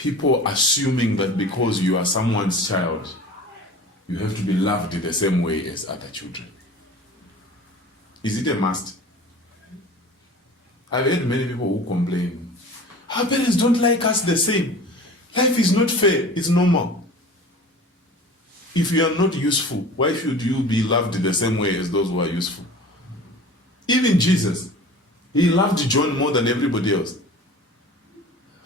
people assuming that because you are someone's child, you have to be loved the same way as other children. Is it a must? I've heard many people who complain, our parents don't like us the same. Life is not fair, it's normal. If you are not useful, why should you be loved the same way as those who are useful? Even Jesus, he loved John more than everybody else.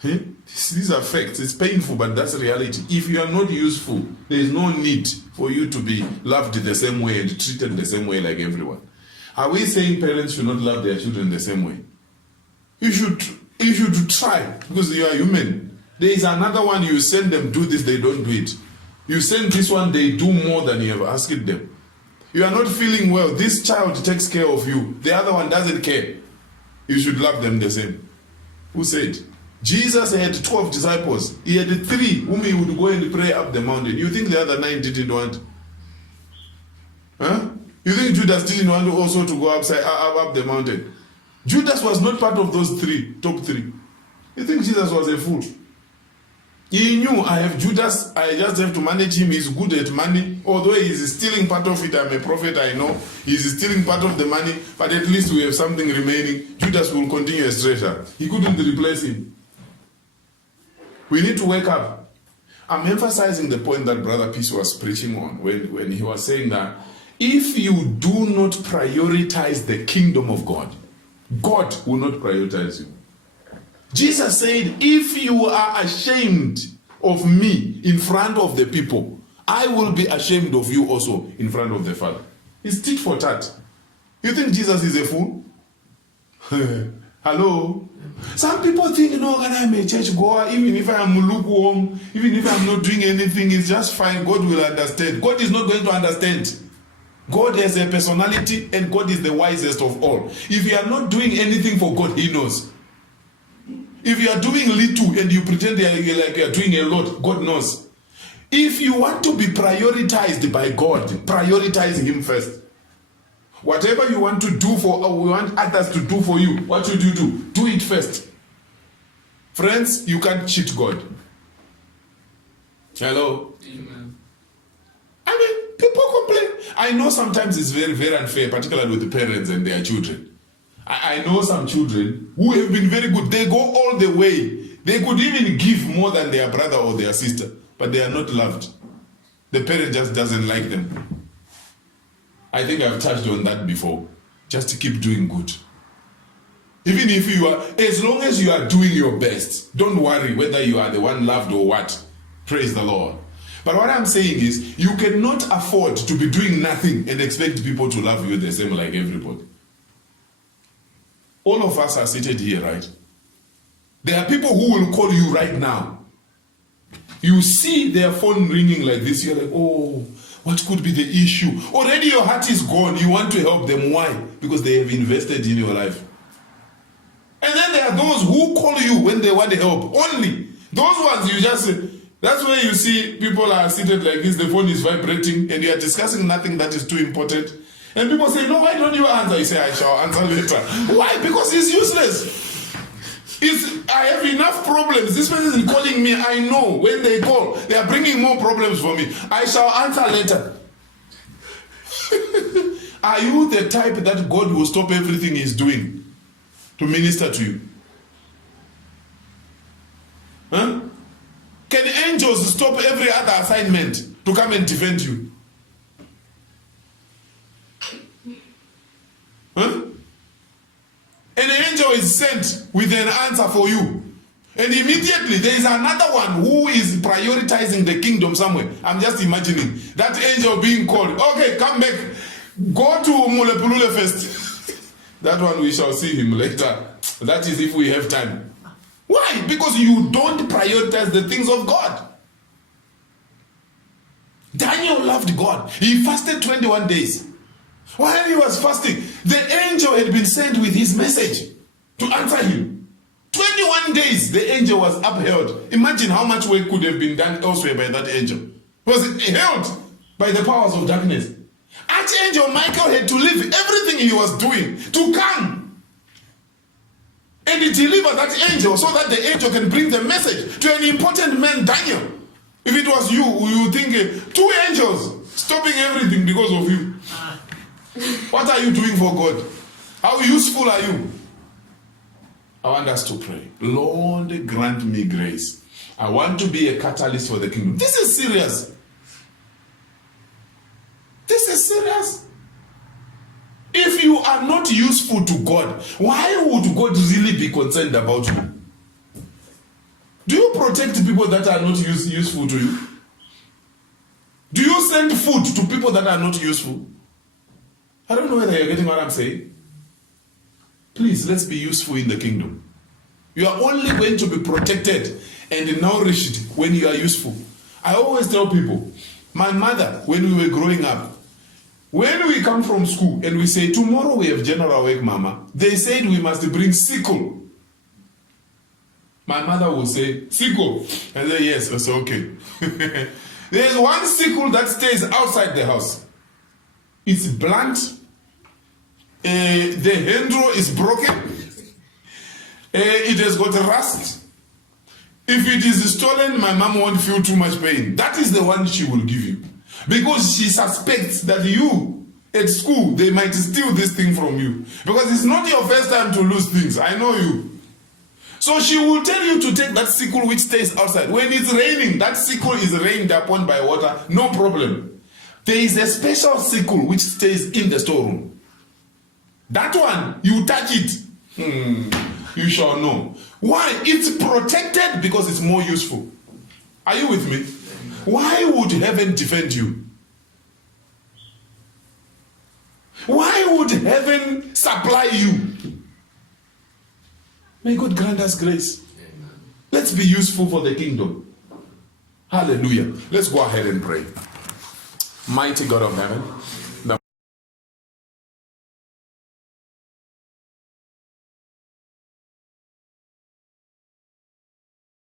These are facts. It's painful, but that's reality. If you are not useful, there is no need for you to be loved the same way and treated the same way like everyone. Are we saying parents should not love their children the same way? You should try, because you are human. There is another one, you send them do this, they don't do it. You send this one, they do more than you have asked them. You are not feeling well, this child takes care of you. The other one doesn't care. You should love them the same. Who said? Jesus had 12 disciples. He had 3 whom he would go and pray up the mountain. You think the other 9 didn't want? Huh? You think Judas didn't want also to go up the mountain? Judas was not part of those 3, top 3. You think Jesus was a fool? He knew, I have Judas, I just have to manage him, he's good at money. Although he's stealing part of it, I'm a prophet, I know. He's stealing part of the money, but at least we have something remaining. Judas will continue as treasurer. He couldn't replace him. We need to wake up. I'm emphasizing the point that Brother Peace was preaching on when he was saying that if you do not prioritize the kingdom of God, God will not prioritize you. Jesus said, if you are ashamed of me in front of the people, I will be ashamed of you also in front of the Father. It's tit for tat. You think Jesus is a fool? Hello? Some people think, no, I'm a church goer, even if I'm lukewarm, even if I'm not doing anything, it's just fine, God will understand. God is not going to understand. God has a personality and God is the wisest of all. If you are not doing anything for God, he knows. If you are doing little and you pretend like you are doing a lot, God knows. If you want to be prioritized by God, prioritize him first. Whatever you want to do for, or we want others to do for you, what should you do? Do it first. Friends, you can't cheat God. Hello? Amen. I mean, people complain. I know sometimes it's very, very unfair, particularly with the parents and their children. I know some children who have been very good. They go all the way. They could even give more than their brother or their sister, but they are not loved. The parent just doesn't like them. I think I've touched on that before. Just keep doing good. Even if you are, as long as you are doing your best, don't worry whether you are the one loved or what. Praise the Lord. But what I'm saying is, you cannot afford to be doing nothing and expect people to love you the same like everybody. All of us are seated here, right? There are people who will call you right now. You see their phone ringing like this, you're like, oh, what could be the issue? Already your heart is gone, you want to help them. Why? Because they have invested in your life. And then there are those who call you when they want help. Only. Those ones you just, that's where you see people are seated like this, the phone is vibrating, and you are discussing nothing that is too important. And people say, no, why don't you answer? You say, I shall answer later. Why? Because it's useless. I have enough problems. This person is calling me. I know when they call, they are bringing more problems for me. I shall answer later. Are you the type that God will stop everything he's doing to minister to you? Huh? Can angels stop every other assignment to come and defend you? Huh? An angel is sent with an answer for you. And immediately there is another one who is prioritizing the kingdom somewhere. I'm just imagining that angel being called. Okay, come back. Go to Mulepulule first. That one we shall see him later. That is if we have time. Why? Because you don't prioritize the things of God. Daniel loved God. He fasted 21 days. While he was fasting, the angel had been sent with his message to answer him. 21 days, the angel was upheld. Imagine how much work could have been done elsewhere by that angel. He was held by the powers of darkness. Archangel Michael had to leave everything he was doing to come. And he delivered that angel so that the angel can bring the message to an important man, Daniel. If it was you would think 2 angels stopping everything because of you. What are you doing for God? How useful are you? I want us to pray. Lord, grant me grace. I want to be a catalyst for the kingdom. This is serious. This is serious. If you are not useful to God, why would God really be concerned about you? Do you protect people that are not useful to you? Do you send food to people that are not useful? I don't know whether you're getting what I'm saying. Please, let's be useful in the kingdom. You are only going to be protected and nourished when you are useful. I always tell people, my mother, when we were growing up, when we come from school and we say, tomorrow we have general work, Mama, they said we must bring sickle. My mother will say, sickle. I say, yes, I say, okay. There's one sickle that stays outside the house. It's blunt. The handle is broken. It has got rust. If it is stolen, my mom won't feel too much pain. That is the one she will give you. Because she suspects that you, at school, they might steal this thing from you. Because it's not your first time to lose things. I know you. So she will tell you to take that sickle which stays outside. When it's raining, that sickle is rained upon by water, no problem. There is a special sickle which stays in the storeroom. That one, you touch it, you shall know. Why? It's protected because it's more useful. Are you with me? Why would heaven defend you? Why would heaven supply you? May God grant us grace. Let's be useful for the kingdom. Hallelujah. Let's go ahead and pray. Mighty God of heaven,